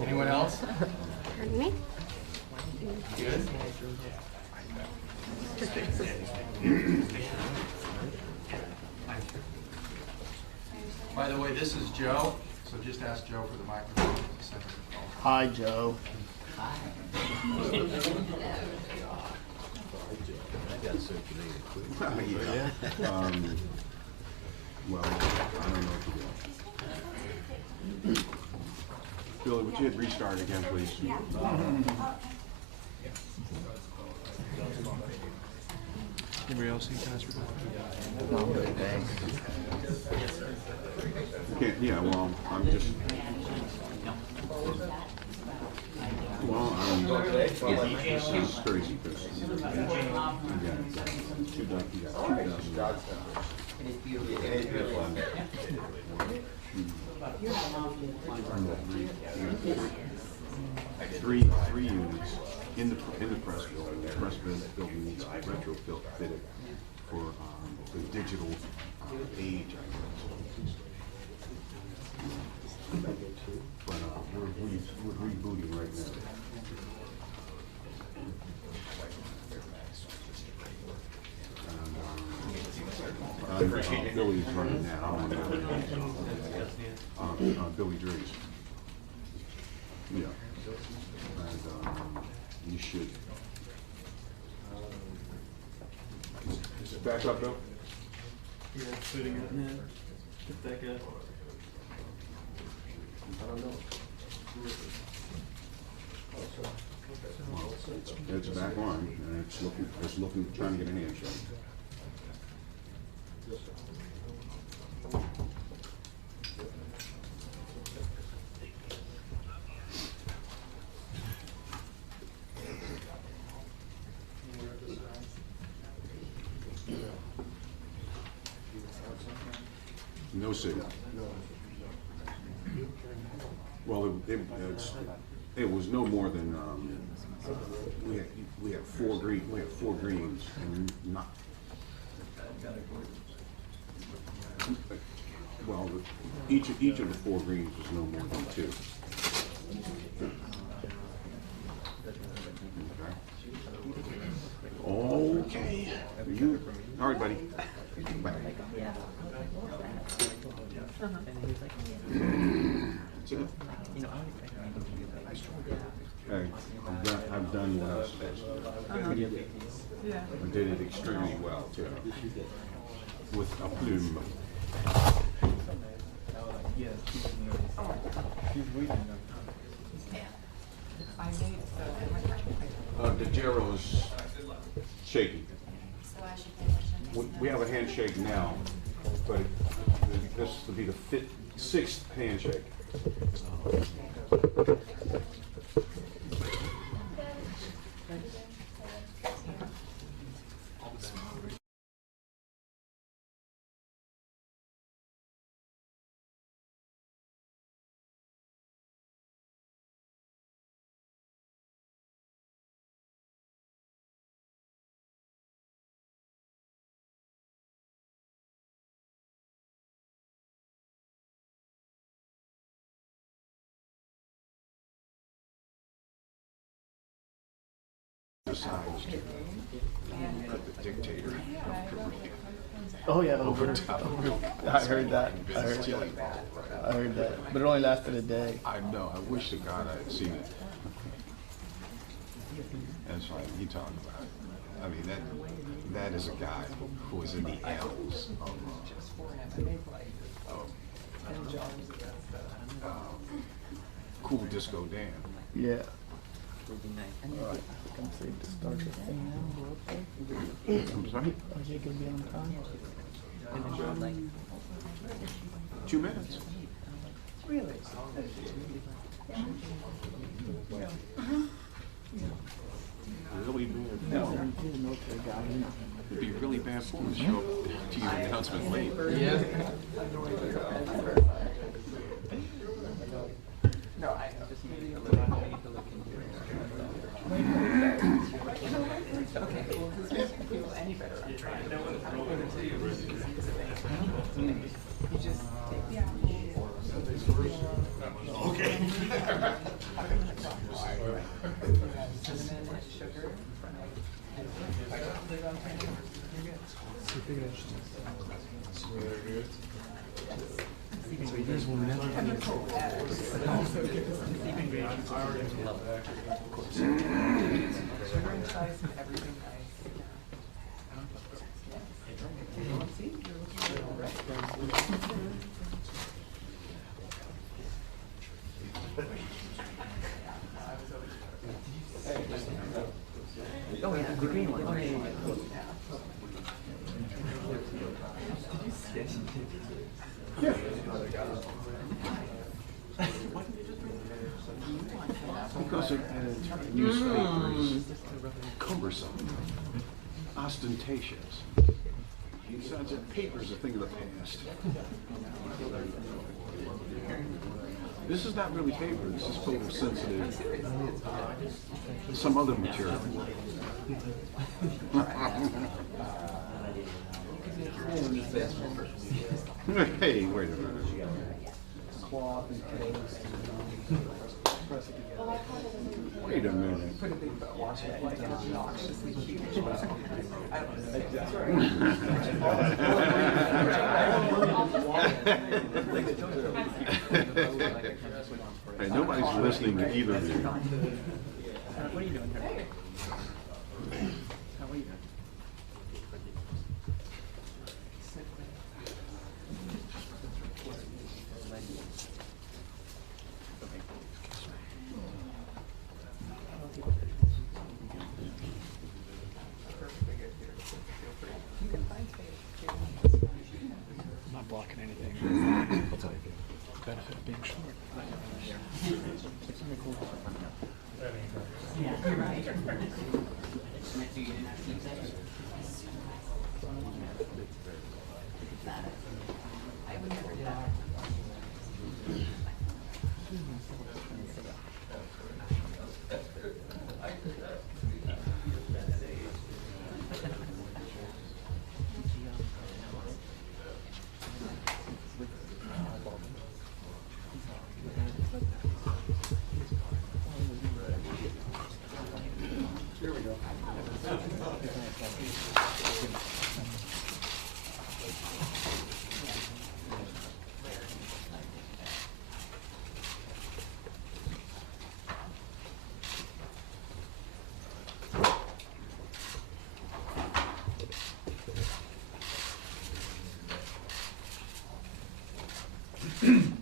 Anyone else? Pardon me? Good. By the way, this is Joe, so just ask Joe for the microphone. Hi, Joe. Well, I don't know what to do. Billy, would you hit restart again, please? Anybody else need password? No, I'm good, thanks. Okay, yeah, well, I'm just. Well, this is crazy because you got two three units in the press building. The press building needs retrofitted for the digital age, I guess. But we're rebooting right now. Billy's running that. I'm on Billy Drees. Yeah. And you should. Is it back up, Bill? Yeah, putting it in. Get that guy. I don't know. Well, it's back on, and it's looking, trying to get a handshake. No signal. Well, it was no more than we had four greens and not. Well, each of the four greens was no more than two. Okay. You, all right, buddy. Bye. Hey, I've done what I was supposed to do. I did it extremely well, too. With a plume. The gyro is shaky. We have a handshake now, but this will be the sixth handshake. Decides to put the dictator. Oh yeah, over. I heard that. I heard that. But it only lasted a day. I know. I wish to God I had seen it. And so he talked about it. I mean, that is a guy who was in the L's of Cool Disco Dan. Yeah. All right. Come save to start the thing now. I'm sorry? Are they gonna be on time? 2 minutes. Really? Really bad. No. Military guy. It'd be really bad form to show up to your announcement late. Yeah. No, I just need to look any better. Okay. There's one now. Sugar and spice and everything nice. See, you're looking good, right? Oh, yeah, the green one. Oh, yeah, Yeah. Because newspaper is cumbersome, ostentatious. Besides, that paper's a thing of the past. This is not really paper, this is photosensitive. Some other material. Hey, wait a minute. Cloth and clothes. Wait a minute. Put a big wash it like an obnoxiously huge. I Hey, nobody's listening to either of you. What are you doing here? How are you doing? I'm not blocking anything. Benefit of being short.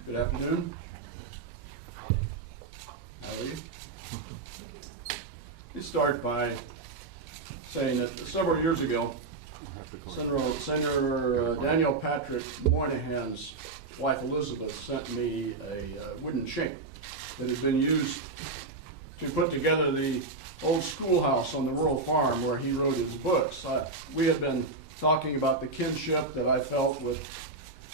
Good afternoon. How are you? Let's start by saying that several years ago, Senator Daniel Patrick Moynihan's wife Elizabeth sent me a wooden shank that had been used to put together the old schoolhouse on the rural farm where he wrote his books. We had been talking about the kinship that I felt with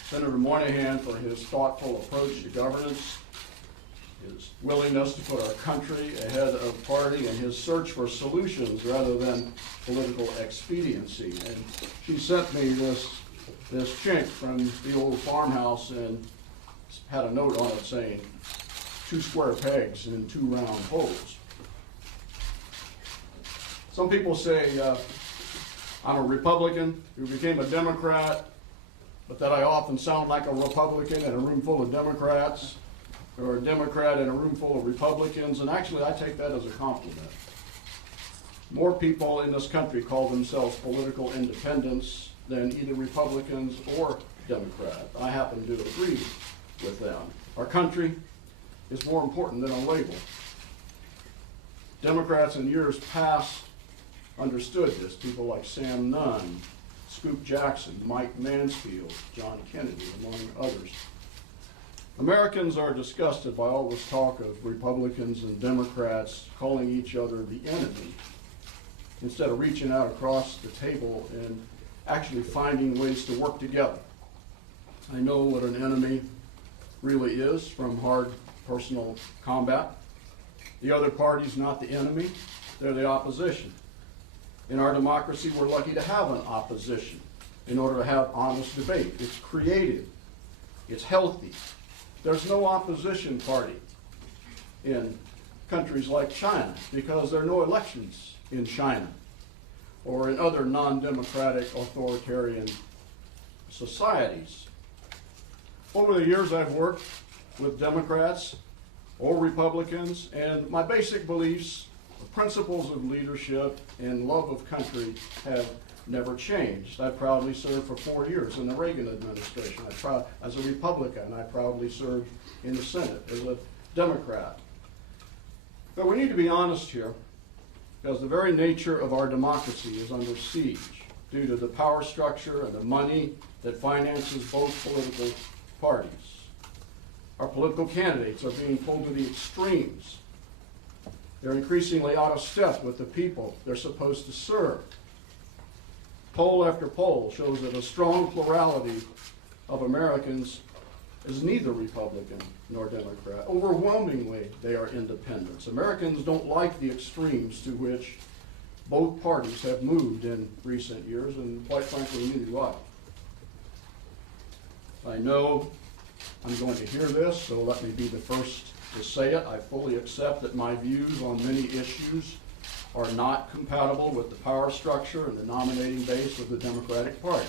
Senator Moynihan for his thoughtful approach to governance, his willingness to put our country ahead of party, and his search for solutions rather than political expediency. And she sent me this chink from the old farmhouse and had a note on it saying, 2 square pegs in 2 round holes. Some people say I'm a Republican who became a Democrat, but that I often sound like a Republican in a room full of Democrats, or a Democrat in a room full of Republicans, and actually I take that as a compliment. More people in this country call themselves political independents than either Republicans or Democrats. I happen to agree with them. Our country is more important than a label. Democrats in years past understood this, people like Sam Nunn, Scoop Jackson, Mike Mansfield, John Kennedy, among others. Americans are disgusted by all this talk of Republicans and Democrats calling each other the enemy, instead of reaching out across the table and actually finding ways to work together. I know what an enemy really is from hard personal combat. The other party's not the enemy, they're the opposition. In our democracy, we're lucky to have an opposition in order to have honest debate. It's creative, it's healthy. There's no opposition party in countries like China because there are no elections in China. or in other non-democratic authoritarian societies. Over the years, I've worked with Democrats or Republicans, and my basic beliefs, principles of leadership, and love of country have never changed. I proudly served for 4 years in the Reagan administration. As a Republican, I proudly served in the Senate as a Democrat. But we need to be honest here, because the very nature of our democracy is under siege due to the power structure and the money that finances both political parties. Our political candidates are being pulled to the extremes. They're increasingly out of step with the people they're supposed to serve. Poll after poll shows that a strong plurality of Americans is neither Republican nor Democrat. Overwhelmingly, they are independents. Americans don't like the extremes to which both parties have moved in recent years, and quite frankly, neither do I. I know I'm going to hear this, so let me be the first to say it. I fully accept that my views on many issues are not compatible with the power structure and the nominating base of the Democratic Party.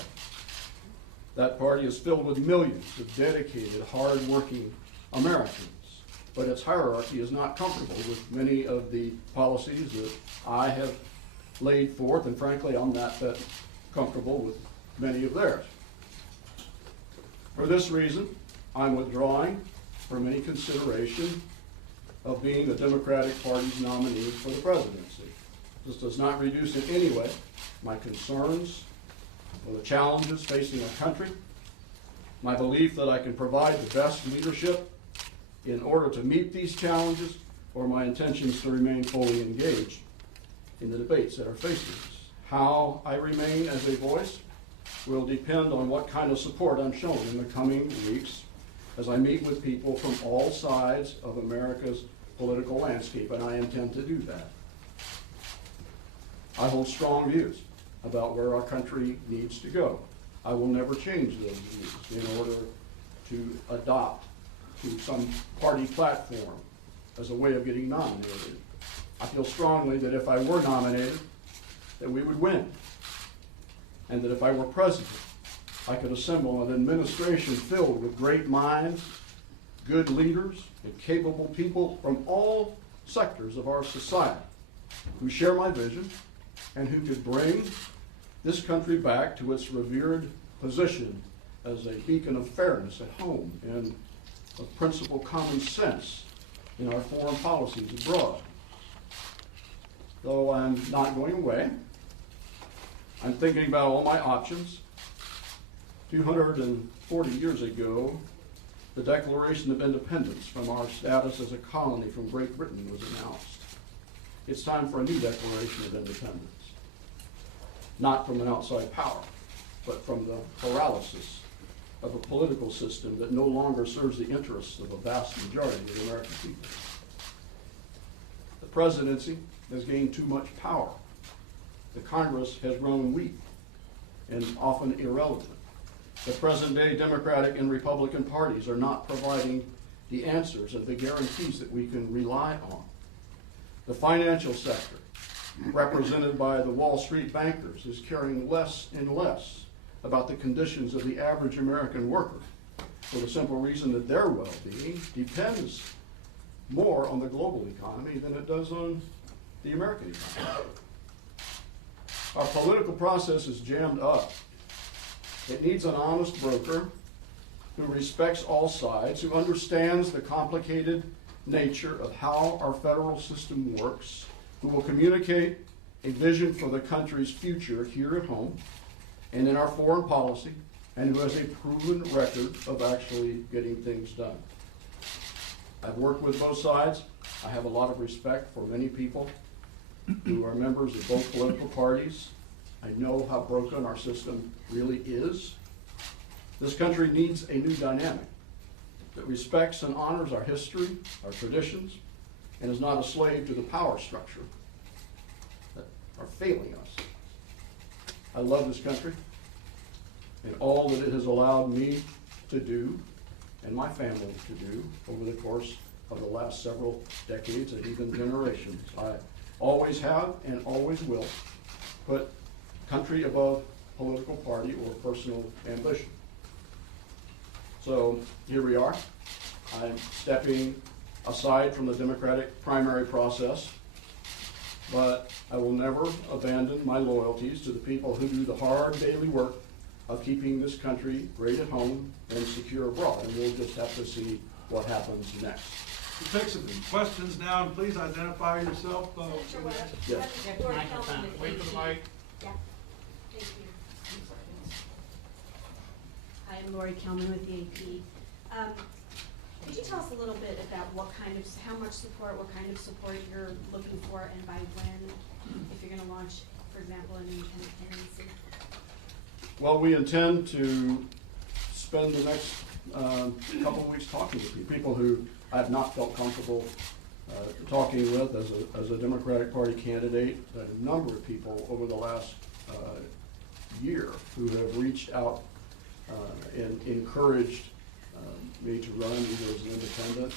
That party is filled with millions of dedicated, hard-working Americans, but its hierarchy is not comfortable with many of the policies that I have laid forth, and frankly, I'm not that comfortable with many of theirs. For this reason, I'm withdrawing from any consideration of being the Democratic Party's nominee for the presidency. This does not reduce in any way my concerns or the challenges facing our country, my belief that I can provide the best leadership in order to meet these challenges, or my intentions to remain fully engaged in the debates that are facing us. How I remain as a voice will depend on what kind of support I'm shown in the coming weeks as I meet with people from all sides of America's political landscape, and I intend to do that. I hold strong views about where our country needs to go. I will never change those views in order to adopt to some party platform as a way of getting nominated. I feel strongly that if I were nominated, that we would win, and that if I were president, I could assemble an administration filled with great minds, good leaders, and capable people from all sectors of our society who share my vision and who could bring this country back to its revered position as a beacon of fairness at home and of principled common sense in our foreign policies abroad. Though I'm not going away, I'm thinking about all my options. 240 years ago, the Declaration of Independence from our status as a colony from Great Britain was announced. It's time for a new Declaration of Independence. Not from an outside power, but from the paralysis of a political system that no longer serves the interests of a vast majority of the American people. The presidency has gained too much power. The Congress has grown weak and often irrelevant. The present-day Democratic and Republican parties are not providing the answers and the guarantees that we can rely on. The financial sector, represented by the Wall Street bankers, is caring less and less about the conditions of the average American worker, for the simple reason that their well-being depends more on the global economy than it does on the American economy. Our political process is jammed up. It needs an honest broker who respects all sides, who understands the complicated nature of how our federal system works, who will communicate a vision for the country's future here at home and in our foreign policy, and who has a proven record of actually getting things done. I've worked with both sides. I have a lot of respect for many people who are members of both political parties. I know how broken our system really is. This country needs a new dynamic that respects and honors our history, our traditions, and is not a slave to the power structure that are failing us. I love this country and all that it has allowed me to do and my family to do over the course of the last several decades and even generations. I always have and always will put country above political party or personal ambition. So here we are. I'm stepping aside from the Democratic primary process, but I will never abandon my loyalties to the people who do the hard daily work of keeping this country great at home and secure abroad. And we'll just have to see what happens next. We'll take some questions now, and please identify yourself. Senator Webb. Yes. Lori Kelman with Wait for the AP. mic. Yeah, thank you. Hi, I'm Lori Kelman with the AP. Could you tell us a little bit about how much support, what kind of support you're looking for, and by when, if you're going to launch, for example, an independent candidacy? Well, we intend to spend the next couple of weeks talking to people who I have not felt comfortable talking with as a Democratic Party candidate. A number of people over the last year who have reached out and encouraged me to run either as an independent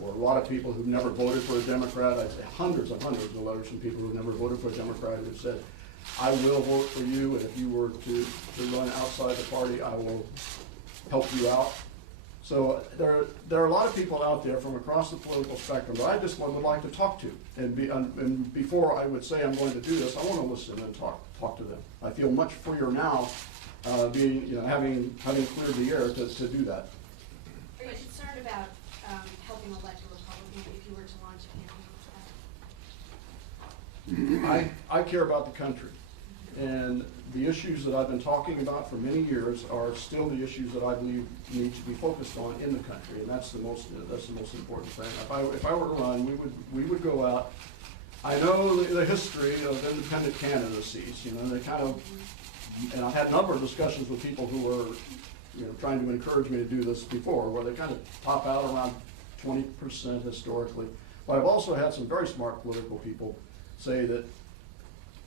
or a lot of people who've never voted for a Democrat. I'd say hundreds and hundreds of letters from people who've never voted for a Democrat who've said, I will vote for you, and if you were to run outside the party, I will help you out. So there are a lot of people out there from across the political spectrum that I just would like to talk to. And before I would say I'm going to do this, I want to listen and talk to them. I feel much freer now, having cleared the air to do that. Are you concerned about helping elect a Republican if you were to launch a campaign? I care about the country, and the issues that I've been talking about for many years are still the issues that I believe need to be focused on in the country, and that's the most important thing. If I were to run, we would go out. I know the history of independent candidacies. They kind of, and I've had a number of discussions with people who were, trying to encourage me to do this before, where they kind of top out around 20% historically. But I've also had some very smart political people say that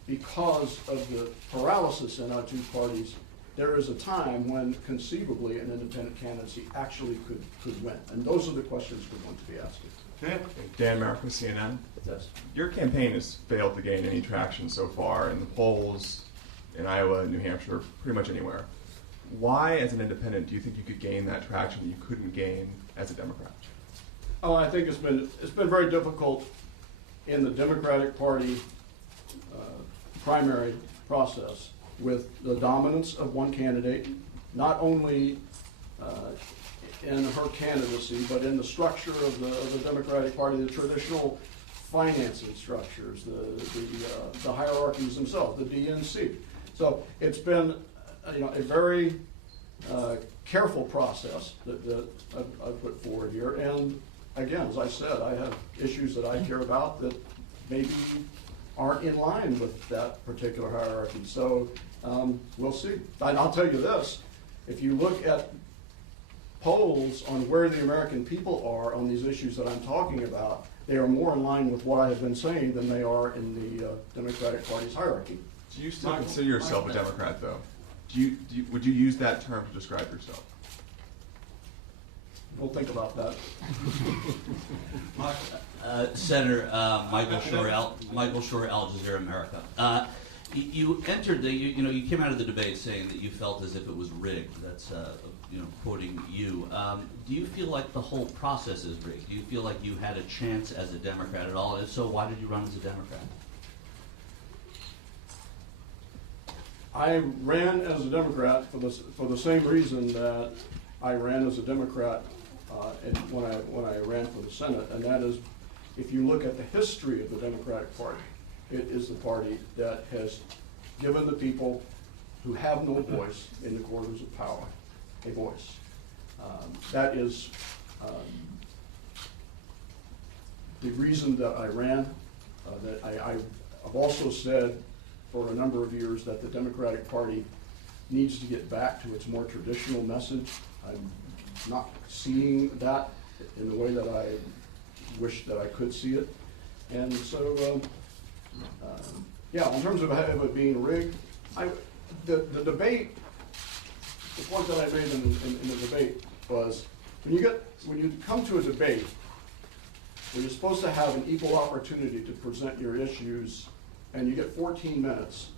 because of the paralysis in our two parties, there is a time when conceivably an independent candidacy actually could win. And those are the questions we're going to be asking. Dan? Dan Merrick with CNN. Yes. Your campaign has failed to gain any traction so far in the polls, in Iowa, New Hampshire, pretty much anywhere. Why, as an independent, do you think you could gain that traction that you couldn't gain as a Democrat? Oh, I think it's been very difficult in the Democratic Party primary process with the dominance of one candidate, not only in her candidacy, but in the structure of the Democratic Party, the traditional financing structures, the hierarchies themselves, the DNC. So it's been a very careful process that I've put forward here. And again, as I said, I have issues that I care about that maybe aren't in line with that particular hierarchy. So we'll see. And I'll tell you this, if you look at polls on where the American people are on these issues that I'm talking about, they are more in line with what I have been saying than they are in the Democratic Party's hierarchy. Do you still consider yourself a Democrat, though? Would you use that term to describe yourself? We'll think about that. Senator Michael Shore, Al Jazeera America. You entered you came out of the debate saying that you felt as if it was rigged. That's quoting you. Do you feel like the whole process is rigged? Do you feel like you had a chance as a Democrat at all? If so, why did you run as a Democrat? I ran as a Democrat for the same reason that I ran as a Democrat when I ran for the Senate, and that is, if you look at the history of the Democratic Party, it is the party that has given the people who have no voice in the corridors of power a voice. That is the reason that I ran. I've also said for a number of years that the Democratic Party needs to get back to its more traditional message. I'm not seeing that in the way that I wish that I could see it. And so, in terms of it being rigged, the debate, the point that I made in the debate was, when you come to a debate where you're supposed to have an equal opportunity to present your issues, and you get 14 minutes,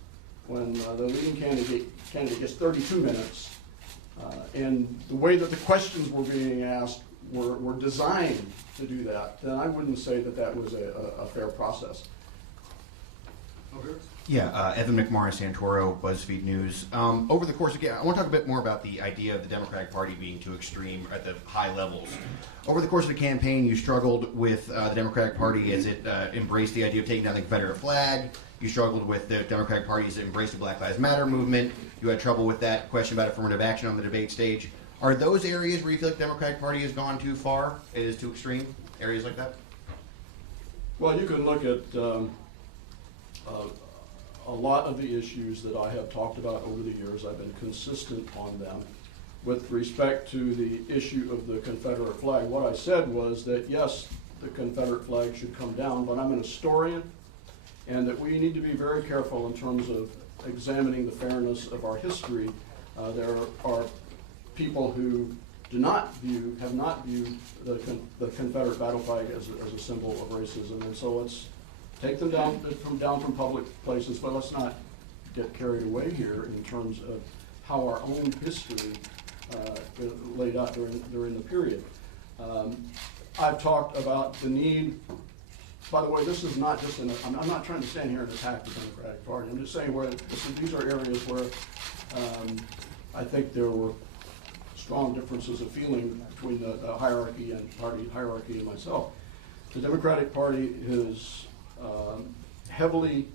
when the leading candidate gets 32 minutes, and the way that the questions were being asked were designed to do that, then I wouldn't say that that was a fair process. Yeah, Evan McMorris, Santoro, BuzzFeed News. Over the course of, I want to talk a bit more about the idea of the Democratic Party being too extreme at the high levels. Over the course of the campaign, you struggled with the Democratic Party as it embraced the idea of taking down the Confederate flag. You struggled with the Democratic Party as it embraced the Black Lives Matter movement. You had trouble with that question about affirmative action on the debate stage. Are those areas where you feel like the Democratic Party has gone too far? It is too extreme? Areas like that? Well, you can look at a lot of the issues that I have talked about over the years. I've been consistent on them. With respect to the issue of the Confederate flag, what I said was that yes, the Confederate flag should come down, but I'm an historian, and that we need to be very careful in terms of examining the fairness of our history. There are people who have not viewed the Confederate battle flag as a symbol of racism, and so let's take them down from public places, but let's not get carried away here in terms of how our own history laid out during the period. I've talked about the need. By the way, this is not just I'm not trying to stand here and attack the Democratic Party. I'm just saying these are areas where I think there were strong differences of feeling between the hierarchy and party hierarchy and myself. The Democratic Party is heavily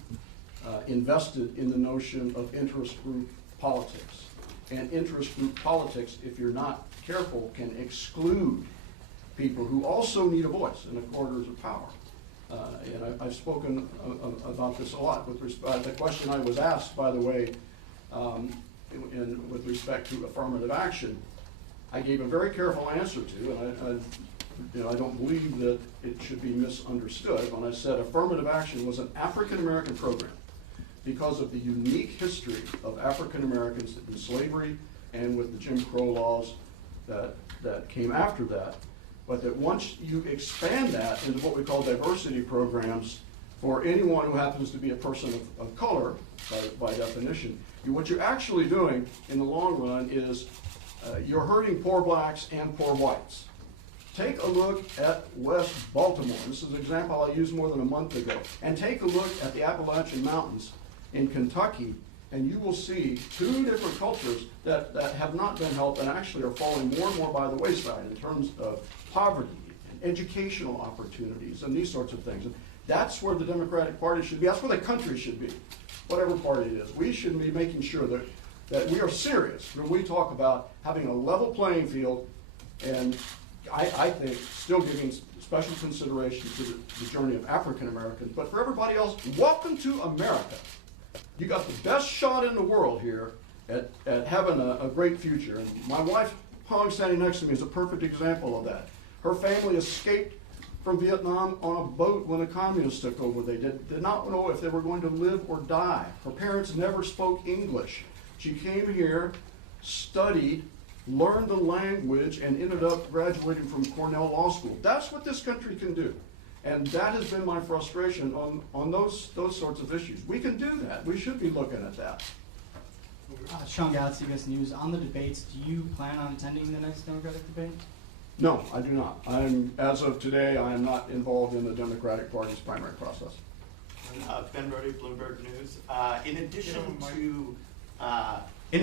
invested in the notion of interest group politics. And interest group politics, if you're not careful, can exclude people who also need a voice in the corridors of power. And I've spoken about this a lot. With respect, the question I was asked, by the way, with respect to affirmative action, I gave a very careful answer to, and I don't believe that it should be misunderstood when I said affirmative action was an African American program because of the unique history of African Americans in slavery and with the Jim Crow laws that came after that. But that once you expand that into what we call diversity programs for anyone who happens to be a person of color, by definition, what you're actually doing in the long run is you're hurting poor blacks and poor whites. Take a look at West Baltimore. This is an example I used more than a month ago. And take a look at the Appalachian Mountains in Kentucky, and you will see two different cultures that have not been helped and actually are falling more and more by the wayside in terms of poverty and educational opportunities and these sorts of things. And that's where the Democratic Party should be. That's where the country should be, whatever party it is. We should be making sure that we are serious when we talk about having a level playing field, and I think still giving special consideration to the journey of African Americans. But for everybody else, welcome to America. You got the best shot in the world here at having a great future. And my wife, Pong, standing next to me, is a perfect example of that. Her family escaped from Vietnam on a boat when the communists took over. They did not know if they were going to live or die. Her parents never spoke English. She came here, studied, learned the language, and ended up graduating from Cornell Law School. That's what this country can do. And that has been my frustration on those sorts of issues. We can do that. We should be looking at that. Sean Gallant, CBS News. On the debates, do you plan on attending the next Democratic debate? No, I do not. As of today, I am not involved in the Democratic Party's primary process. Ben Brody, Bloomberg News. In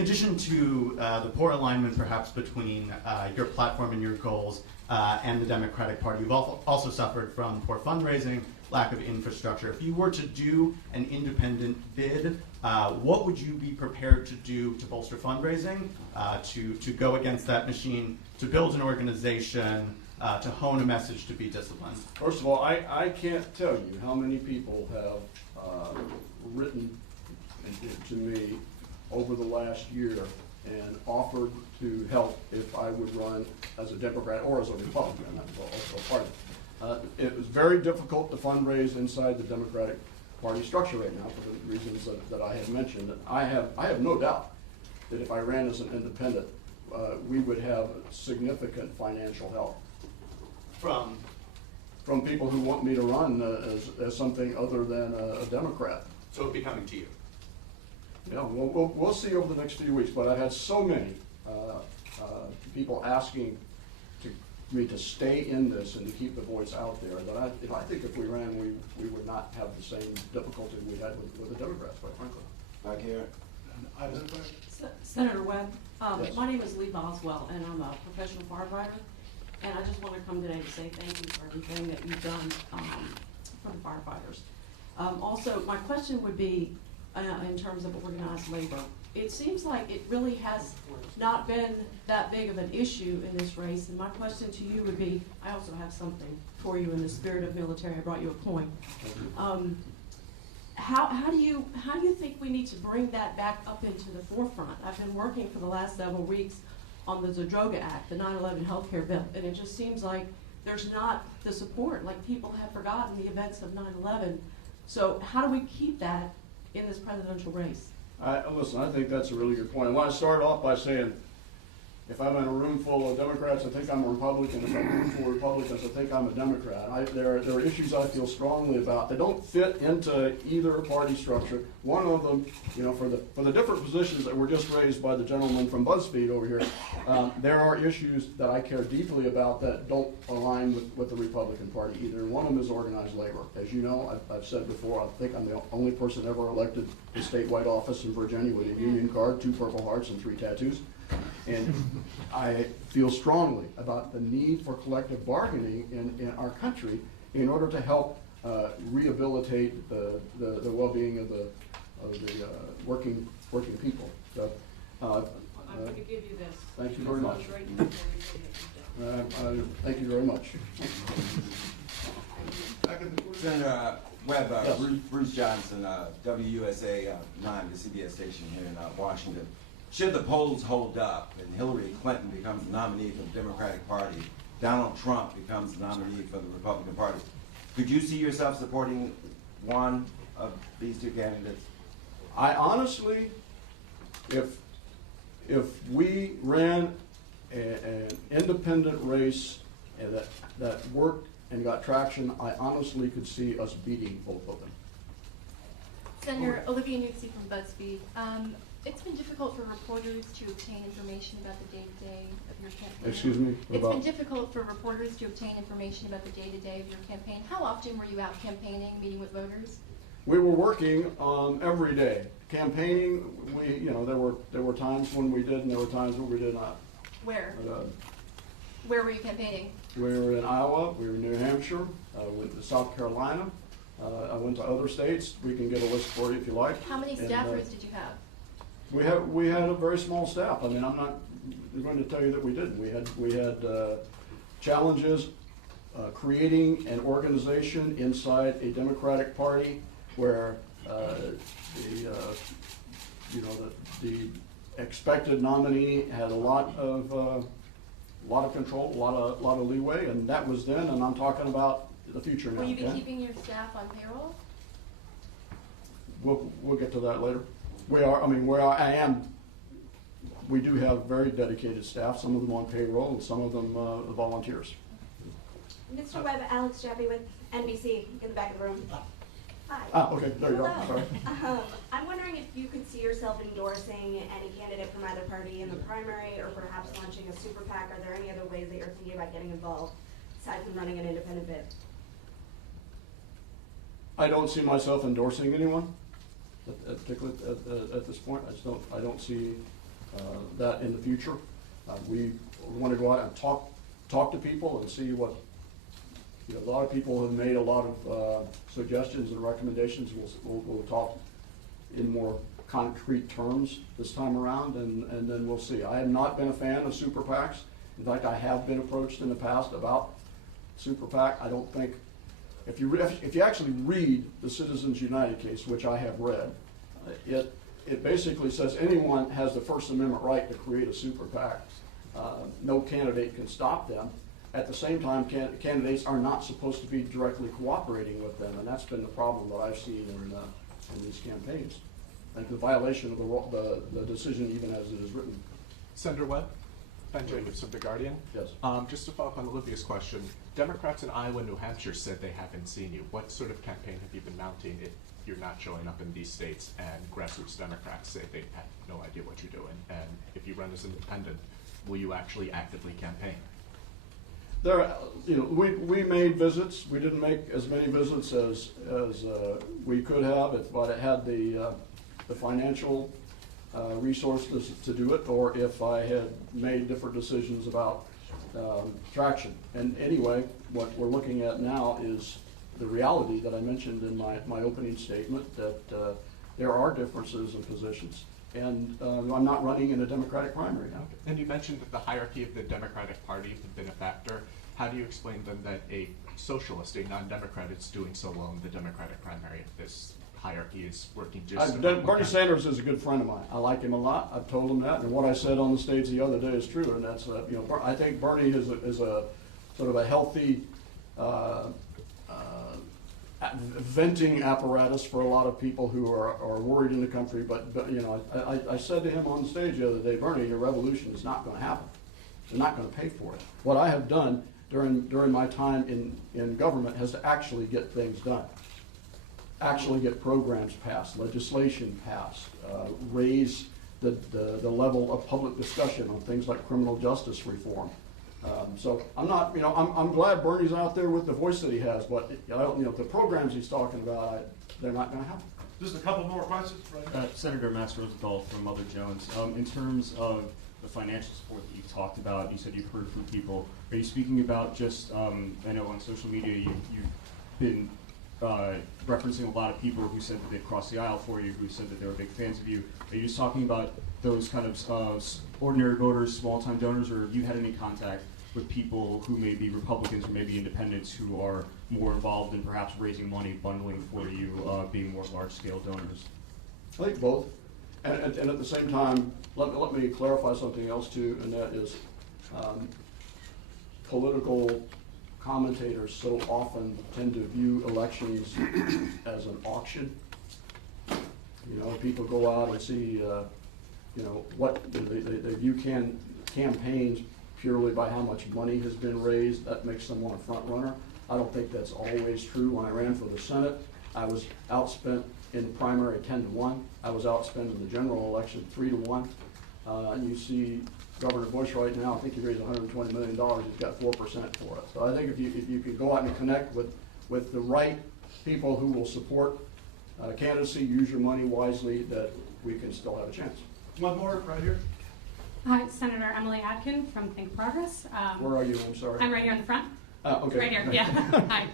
addition to the poor alignment, perhaps, between your platform and your goals and the Democratic Party, you've also suffered from poor fundraising, lack of infrastructure. If you were to do an independent bid, what would you be prepared to do to bolster fundraising, to go against that machine, to build an organization, to hone a message, to be disciplined? First of all, I can't tell you how many people have written to me over the last year and offered to help if I would run as a Democrat or as a Republican. That was also part of it. It was very difficult to fundraise inside the Democratic Party structure right now for the reasons that I have mentioned. I have no doubt that if I ran as an independent, we would have significant financial help from people who want me to run as something other than a Democrat. So it'd be coming to you? Yeah, we'll see over the next few weeks, but I've had so many people asking me to stay in this and to keep the voice out there that I think if we ran, we would not have the same difficulty we had with the Democrats, quite frankly. Back here. Senator Webb, Yes. my name is Lee Boswell, and I'm a professional firefighter. And I just want to come today to say thank you for everything that you've done for the firefighters. Also, my question would be in terms of organized labor. It seems like it really has not been that big of an issue in this race. And my question to you would be, I also have something for you in the spirit of military. I brought you a coin. How do you think we need to bring that back up into the forefront? I've been working for the last several weeks on the Zadroga Act, the 9/11 healthcare bill, and it just seems like there's not the support. Like, people have forgotten the events of 9/11. So how do we keep that in this presidential race? Listen, I think that's a really good point. I want to start off by saying, if I'm in a room full of Democrats, I think I'm a Republican. If I'm in a room full of Republicans, I think I'm a Democrat. There are issues I feel strongly about. They don't fit into either party structure. One of them, for the different positions that were just raised by the gentleman from BuzzFeed over here, there are issues that I care deeply about that don't align with the Republican Party either. One of them is organized labor. As you know, I've said before, I think I'm the only person ever elected to statewide office in Virginia with a union card, 2 Purple Hearts, and 3 tattoos. And I feel strongly about the need for collective bargaining in our country in order to help rehabilitate the well-being of the working people. So, I'm going to give you this. Thank you very much. Thank you very much. Senator Webb, Yes. Bruce Johnson, WUSA 9, the CBS station here in Washington. Should the polls hold up and Hillary Clinton becomes the nominee for the Democratic Party, Donald Trump becomes the nominee for the Republican Party, could you see yourself supporting one of these 2 candidates? I honestly, if we ran an independent race and that worked and got traction, I honestly could see us beating both of them. Senator Olivia Nuzzi from BuzzFeed. It's been difficult for reporters to obtain information about the day-to-day of your campaign. Excuse me? It's been difficult for reporters to obtain information about the day-to-day of your campaign. How often were you out campaigning, meeting with voters? We were working every day. Campaigning, there were times when we did and there were times when we did not. Where? Where were you campaigning? We were in Iowa, we were in New Hampshire, went to South Carolina. I went to other states. We can get a list for you if you like. How many staffers did you have? We had a very small staff. I mean, I'm not going to tell you that we didn't. We had challenges creating an organization inside a Democratic Party where the expected nominee had a lot of control, a lot of leeway, and that was then. And I'm talking about the future now. Will you be keeping your staff on payroll? We'll get to that later. Where I am, we do have very dedicated staff, some of them on payroll and some of them volunteers. Mr. Webb, Alex Jaffe with NBC in the back of the room. Hi. Okay, there you are, sorry. I'm wondering if you could see yourself endorsing any candidate from either party in the primary or perhaps launching a super PAC. Are there any other ways that you're thinking about getting involved aside from running an independent bid? I don't see myself endorsing anyone, particularly at this point. I don't see that in the future. We want to go out and talk to people and see what. A lot of people have made a lot of suggestions and recommendations. We'll talk in more concrete terms this time around, and then we'll see. I have not been a fan of super PACs. In fact, I have been approached in the past about super PAC. I don't think, if you actually read the Citizens United case, which I have read, it basically says anyone has the First Amendment right to create a super PAC. No candidate can stop them. At the same time, candidates are not supposed to be directly cooperating with them, and that's been the problem that I've seen in these campaigns. And the violation of the decision even as it is written. Senator Webb? Ben Jacobs of The Guardian. Yes. Just to follow up on Olivia's question, Democrats in Iowa and New Hampshire said they haven't seen you. What sort of campaign have you been mounting if you're not showing up in these states and grassroots Democrats say they have no idea what you're doing? And if you run as independent, will you actually actively campaign? There, we made visits. We didn't make as many visits as we could have, but it had the financial resources to do it, or if I had made different decisions about traction. And anyway, what we're looking at now is the reality that I mentioned in my opening statement, that there are differences in positions. And I'm not running in a Democratic primary now. And you mentioned that the hierarchy of the Democratic Party have been a factor. How do you explain then that a socialist, a non-Democrat, is doing so well in the Democratic primary if this hierarchy is working just... Bernie Sanders is a good friend of mine. I like him a lot. I've told him that. And what I said on the stage the other day is true. And that's, I think Bernie is a sort of a healthy venting apparatus for a lot of people who are worried in the country. But I said to him on the stage the other day, Bernie, your revolution is not going to happen. They're not going to pay for it. What I have done during my time in government has to actually get things done. Actually get programs passed, legislation passed, raise the level of public discussion on things like criminal justice reform. So I'm not, I'm glad Bernie's out there with the voice that he has, but the programs he's talking about, they're not going to happen. Just a couple more questions. Right. Senator Mass Rosenthal from Mother Jones. In terms of the financial support that you've talked about, you said you've heard from people. Are you speaking about just, I know on social media you've been referencing a lot of people who said that they've crossed the aisle for you, who said that they were big fans of you. Are you just talking about those kind of ordinary voters, small-time donors, or have you had any contact with people who may be Republicans or maybe independents who are more involved in perhaps raising money, bundling for you, being more large-scale donors? I think both. And at the same time, let me clarify something else too, and that is political commentators so often tend to view elections as an auction. People go out and see, what they view campaigns purely by how much money has been raised. That makes someone a front runner. I don't think that's always true. When I ran for the Senate, I was outspent in the primary 10-1. I was outspent in the general election 3-1. And you see Governor Bush right now, I think he raised $120 million. He's got 4% for it. So I think if you can go out and connect with the right people who will support candidacy, use your money wisely, that we can still have a chance. One more right here. Hi, Senator Emily Atkin from Think Progress. Where are you? I'm sorry. I'm right here in the front. Okay. Right here, yeah. Hi.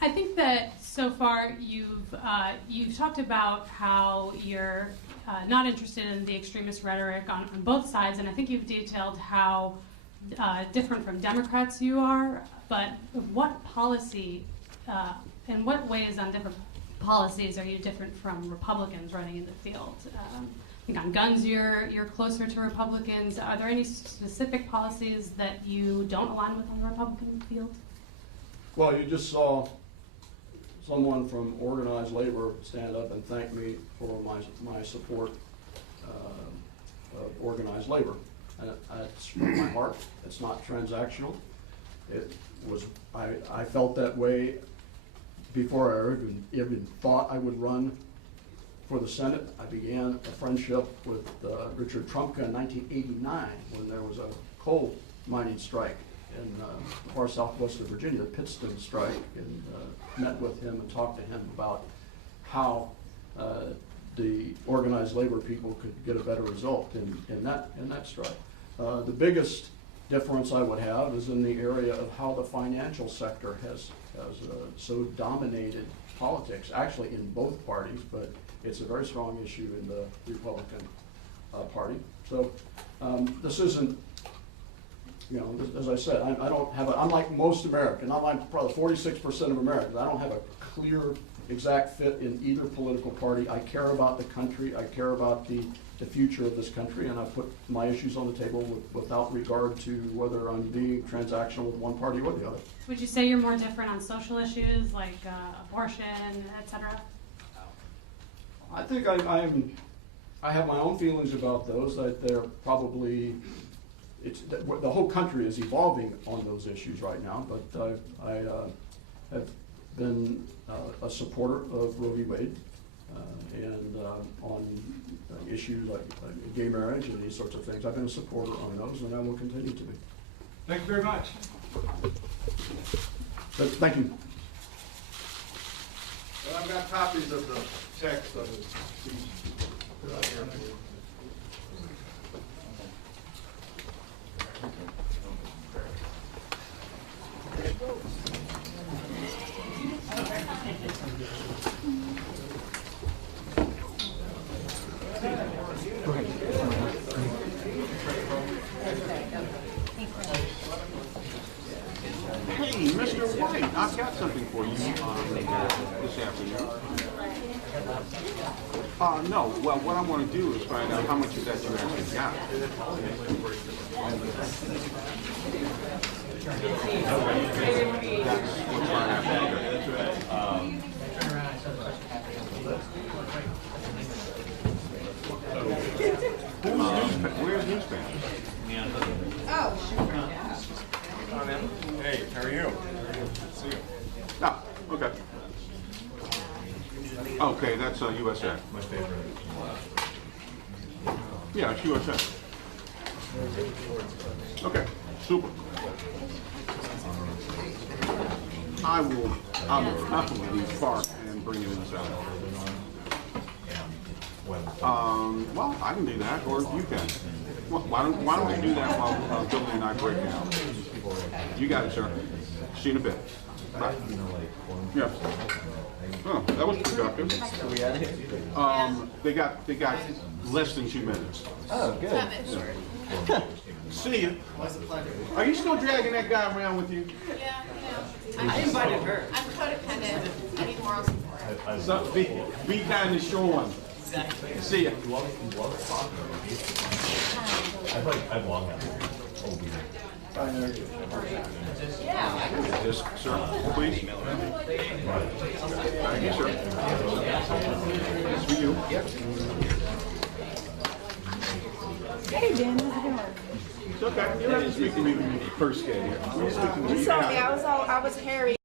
I think that so far you've talked about how you're not interested in the extremist rhetoric on both sides, and I think you've detailed how different from Democrats you are. But what policy, in what ways on different policies are you different from Republicans running in the field? I think on guns you're closer to Republicans. Are there any specific policies that you don't align with on the Republican field? Well, you just saw someone from organized labor stand up and thank me for my support of organized labor. And it's from my heart. It's not transactional. I felt that way before I even thought I would run for the Senate. I began a friendship with Richard Trumka in 1989 when there was a coal mining strike in far southwest of Virginia, the Pittston strike, and met with him and talked to him about how the organized labor people could get a better result in that strike. The biggest difference I would have is in the area of how the financial sector has so dominated politics, actually in both parties, but it's a very strong issue in the Republican Party. So this isn't, as I said, I don't have I'm like most Americans. I'm like probably 46% of Americans. I don't have a clear, exact fit in either political party. I care about the country. I care about the future of this country, and I put my issues on the table without regard to whether I'm being transactional with one party or the other. Would you say you're more different on social issues like abortion, et cetera? I think I have my own feelings about those. That they're probably the whole country is evolving on those issues right now, but I have been a supporter of Roe v. Wade and on issues like gay marriage and these sorts of things. I've been a supporter on those, and I will continue to be. Thank you very much. But thank you. Well, I've got copies of the text of the speech. Put out here for you. Hey, Mr. White, I've got something for you this afternoon. No, well, what I want to do is find out how much of that you actually got. That's what's going to happen. Where's Newspan? Hey, how are you? See you. Ah, okay. Okay, that's USA. My favorite. Yeah, it's USA. Okay, super. I will probably park and bring it inside. Well, I can do that, or you can. Why don't we do that while Billy and I break down? You got it, sir. See you in a bit. Bye. Yeah. Oh, that was productive. They got less than 2 minutes. Oh, good. Yeah. See you. Are you still dragging that guy around with you? Yeah, I invited her. I'm codependent. I need moral support. So, be kind to Sean. Exactly. See ya. I've long had Yes, sir, please. Thank you, sir. This for you. Yep. Hey, Dan, how's it going? It's okay. You have to speak to me when you first get here. You saw me. I was Harry.